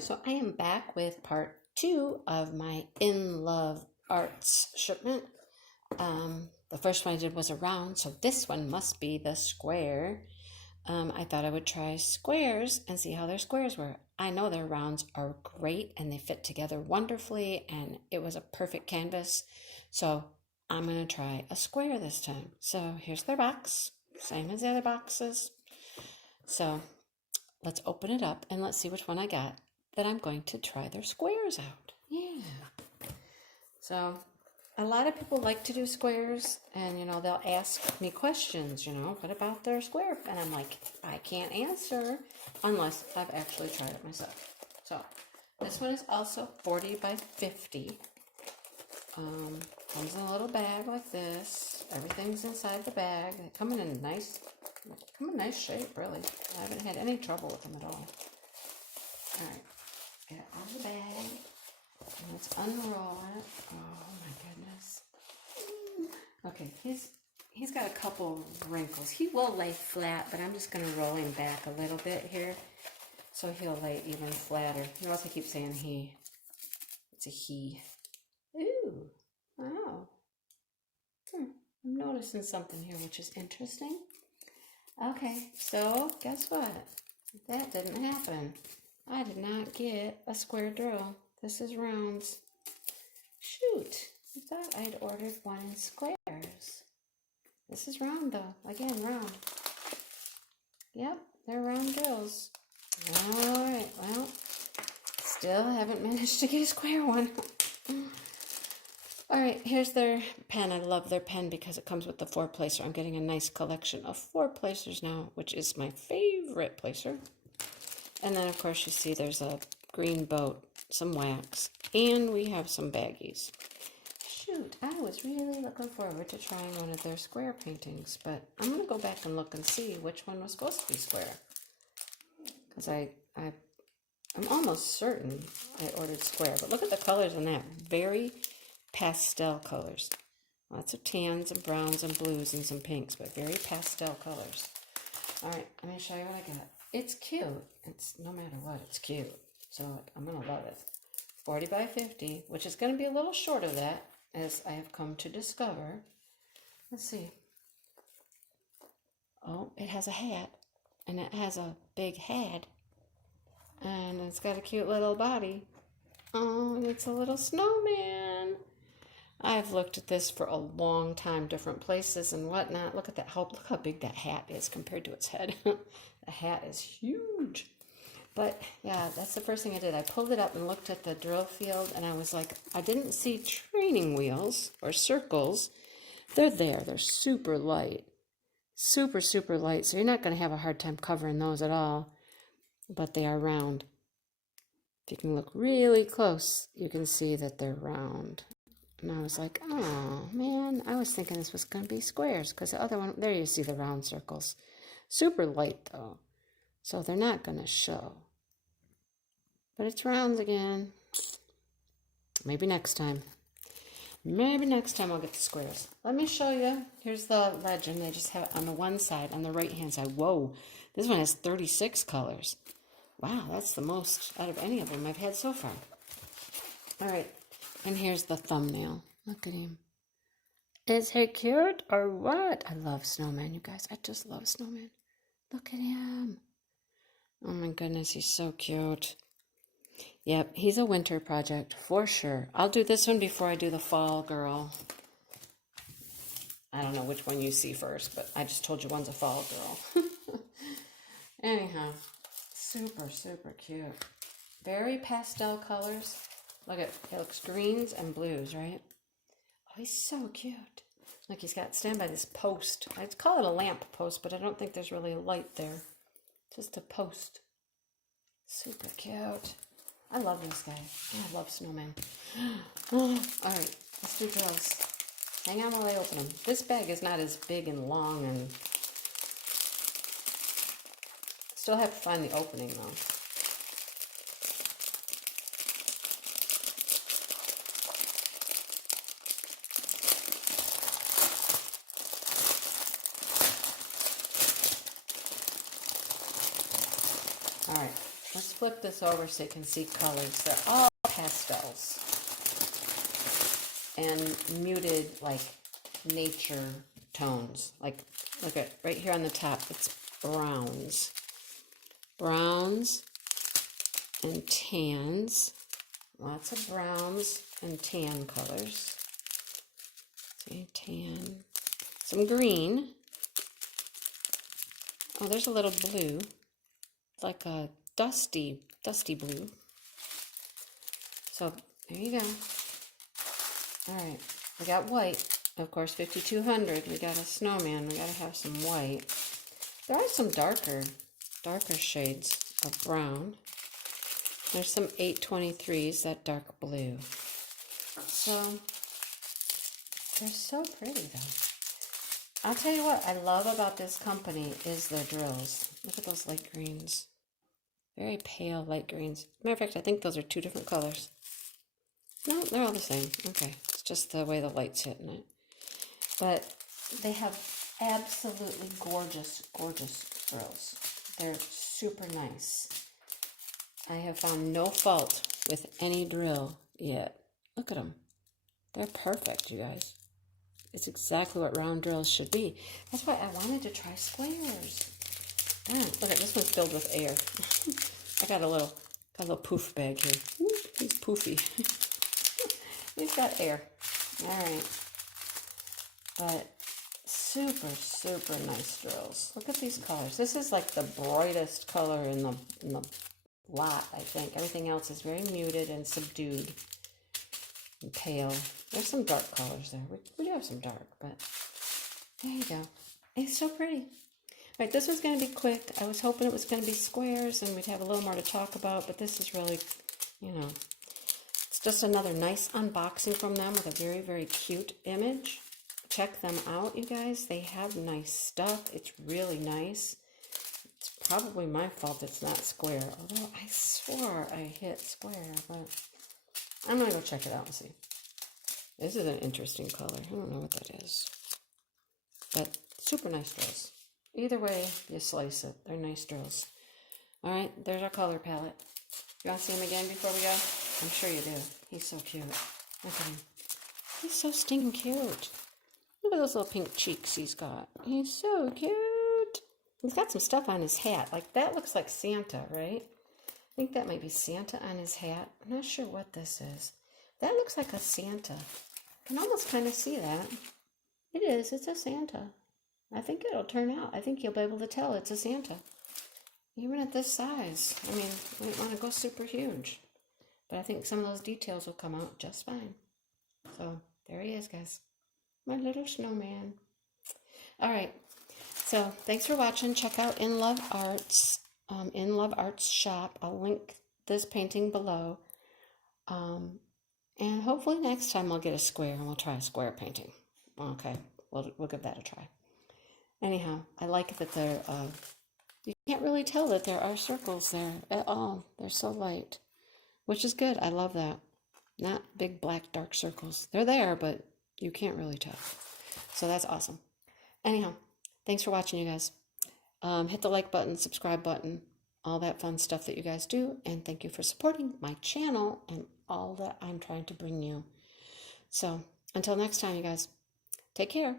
So I am back with part 2 of my Inlovearts shipment. The first one I did was a round, so this one must be the square. I thought I would try squares and see how their squares were. I know their rounds are great and they fit together wonderfully, and it was a perfect canvas. So I'm going to try a square this time. So here's their box, same as the other boxes. So let's open it up and let's see which one I got that I'm going to try their squares out. Yeah. So a lot of people like to do squares, and they'll ask me questions, what about their square? And I'm like, I can't answer unless I've actually tried it myself. So this one is also 40 by 50. Comes in a little bag like this. Everything's inside the bag. They come in nice shape, really. I haven't had any trouble with them at all. Alright, get it out of the bag. And let's unroll it. Oh my goodness. Okay, he's got a couple wrinkles. He will lay flat, but I'm just going to roll him back a little bit here so he'll lay even flatter. Notice I keep saying he. It's a he. Ooh, wow. I'm noticing something here which is interesting. Okay, so guess what? That didn't happen. I did not get a square drill. This is rounds. Shoot, I thought I'd ordered one in squares. This is round though. Again, round. Yep, they're round drills. Alright, well, still haven't managed to get a square one. Alright, here's their pen. I love their pen because it comes with the 4-placer. I'm getting a nice collection of 4-placers now, which is my favorite placer. And then, of course, you see there's a green boat, some wax, and we have some baggies. Shoot, I was really looking forward to trying one of their square paintings, but I'm going to go back and look and see which one was supposed to be square. Because I'm almost certain I ordered square, but look at the colors in that. Very pastel colors. Lots of tans and browns and blues and some pinks, but very pastel colors. All right, let me show you what I got. It's cute. It's no matter what, it's cute. So I'm going to love it. 40 by 50, which is going to be a little short of that, as I have come to discover. Let's see. Oh, it has a hat, and it has a big head, and it's got a cute little body. Oh, and it's a little snowman. I've looked at this for a long time, different places and whatnot. Look at that. Look how big that hat is compared to its head. The hat is huge. But yeah, that's the first thing I did. I pulled it up and looked at the drill field, and I was like, I didn't see training wheels or circles. They're there. They're super light. Super, super light. So you're not going to have a hard time covering those at all. But they are round. If you can look really close, you can see that they're round. And I was like, oh, man, I was thinking this was going to be squares, because the other one, there you see the round circles. Super light, though, so they're not going to show. But it's rounds again. Maybe next time. Maybe next time I'll get the squares. Let me show you. Here's the legend. They just have it on the one side, on the right-hand side. Whoa, this one has 36 colors. Wow, that's the most out of any of them I've had so far. All right. And here's the thumbnail. Look at him. Is he cute or what? I love Snowman, you guys. I just love Snowman. Look at him. Oh my goodness, he's so cute. Yep, he's a winter project for sure. I'll do this one before I do the fall girl. I don't know which one you see first, but I just told you one's a fall girl. Anyhow, super, super cute. Very pastel colors. Look at, it looks greens and blues, right? Oh, he's so cute. Look, he's got, stand by this post. I'd call it a lamp post, but I don't think there's really a light there. Just a post. Super cute. I love this guy. I love Snowman. Oh, all right, let's do drills. Hang on while I open them. This bag is not as big and long, and still have to find the opening, though. All right, let's flip this over so you can see colors. They're all pastels and muted, like, nature tones. Like, look at right here on the top, it's browns. Browns and tans. Lots of browns and tan colors. See, tan. Some green. Oh, there's a little blue. Like a dusty blue. So, there you go. Alright, we got white. Of course, 5200. We got a snowman. We gotta have some white. There are some darker shades of brown. There's some 823s, that dark blue. So, they're so pretty though. I'll tell you what I love about this company is their drills. Look at those light greens. Very pale light greens. Matter of fact, I think those are two different colors. No, they're all the same. Okay, it's just the way the light's hitting it. But they have absolutely gorgeous, gorgeous drills. They're super nice. I have found no fault with any drill yet. Look at them. They're perfect, you guys. It's exactly what round drills should be. That's why I wanted to try squares. Darn, look at this one's filled with air. I got a little poof bag here. Ooh, he's poofy. He's got air. All right. But super, super nice drills. Look at these colors. This is like the brightest color in the lot, I think. Everything else is very muted and subdued and pale. There's some dark colors there. We do have some dark, but there you go. It's so pretty. All right, this was going to be quick. I was hoping it was going to be squares and we'd have a little more to talk about, but this is really, you know, it's just another nice unboxing from them with a very, very cute image. Check them out, you guys. They have nice stuff. It's really nice. It's probably my fault it's not square, although I swore I hit square, but I'm going to go check it out and see. This is an interesting color. I don't know what that is. But super nice drills. Either way you slice it, they're nice drills. All right, there's our color palette. You want to see him again before we go? I'm sure you do. He's so cute. Look at him. He's so stinking cute. Look at those little pink cheeks he's got. He's so cute. He's got some stuff on his hat. Like, that looks like Santa, right? I think that might be Santa on his hat. I'm not sure what this is. That looks like a Santa. I can almost kind of see that. It is. It's a Santa. I think it'll turn out. I think you'll be able to tell it's a Santa. Even at this size. I mean, we don't want to go super huge. But I think some of those details will come out just fine. So, there he is, guys. My little snowman. All right. So, thanks for watching. Check out Inlovearts. Inlovearts shop. I'll link this painting below. And hopefully next time I'll get a square and we'll try a square painting. Okay. We'll give that a try. Anyhow, I like that they're, you can't really tell that there are circles there at all. They're so light, which is good. I love that. Not big, black, dark circles. They're there, but you can't really tell. So that's awesome. Anyhow, thanks for watching, you guys. Hit the like button, subscribe button, all that fun stuff that you guys do. And thank you for supporting my channel and all that I'm trying to bring you. So until next time, you guys, take care.